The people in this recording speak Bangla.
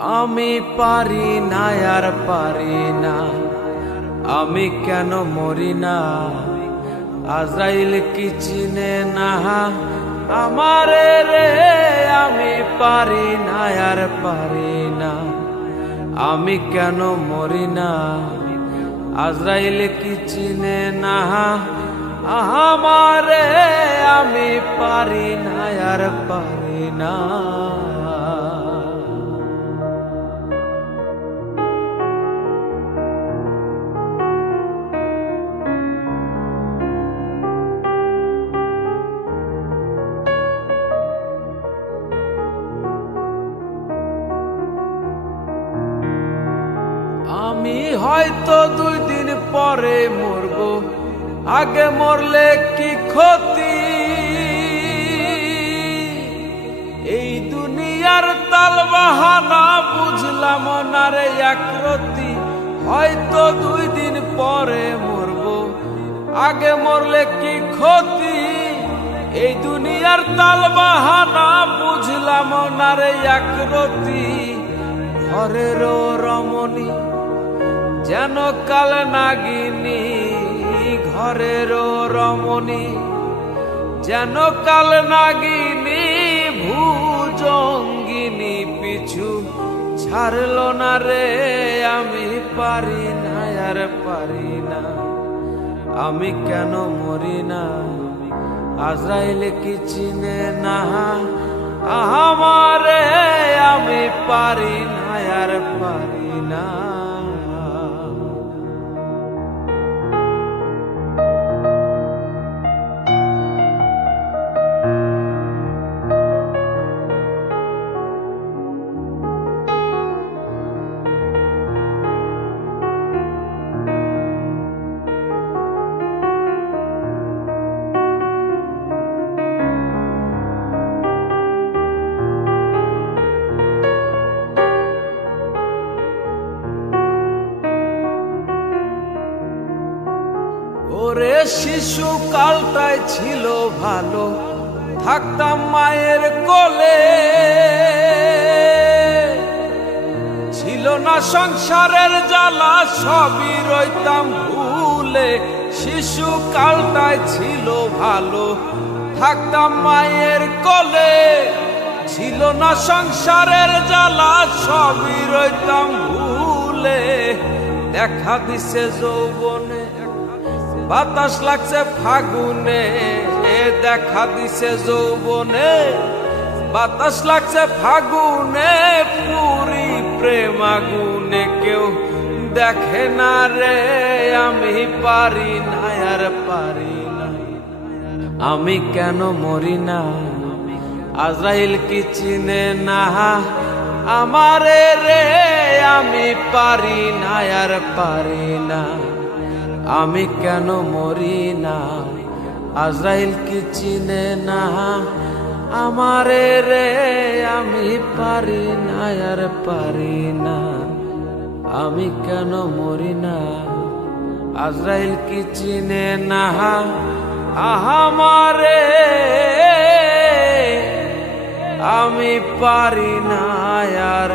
আমি পারি না আর পারি না, আমি কেন মরি না? আজরাইল কি চিনে না আমারে রে? আমি পারি না আর পারি না, আমি কেন মরি না? আজরাইল কি চিনে না আমারে? আমি পারি না আর পারি না। আমি হয়তো 2 দিন পরে মরব, আগে মরলে কি ক্ষতি? এই দুনিয়ার তালবাহানা বুঝলাম না রে একরতি। হয়তো 2 দিন পরে মরব, আগে মরলে কি ক্ষতি? এই দুনিয়ার তালবাহানা বুঝলাম না রে একরতি। ঘরের রমণী যেন কাল নাগিনী, ঘরের রমণী যেন কাল নাগিনী, ভুজঙ্গিনী পিছু ছাড়ল না রে। আমি পারি না আর পারি না, আমি কেন মরি না? আজরাইল কি চিনে না আমারে? আমি পারি না আর পারি না। ওরে শিশু কালটাই ছিল ভালো, থাকতাম মায়ের কোলে, ছিল না সংসারের জ্বালা, সবই রইতাম ভুলে। শিশু কালটাই ছিল ভালো, থাকতাম মায়ের কোলে, ছিল না সংসারের জ্বালা, সবই রইতাম ভুলে। দেখা দিছে যৌবনে, বাতাস লাগছে ফাগুনে, দেখা দিছে যৌবনে, বাতাস লাগছে ফাগুনে। পুরি প্রেম আগুনে কেউ দেখে না রে। আমি পারি না আর পারি না, আমি কেন মরি না? আজরাইল কি চিনে না আমারে রে? আমি পারি না আর পারি না, আমি কেন মরি না? আজরাইল কি চিনে না আমারে রে? আমি পারি না আর পারি না, আমি কেন মরি না? আজরাইল কি চিনে না আমারে? আমি পারি না আর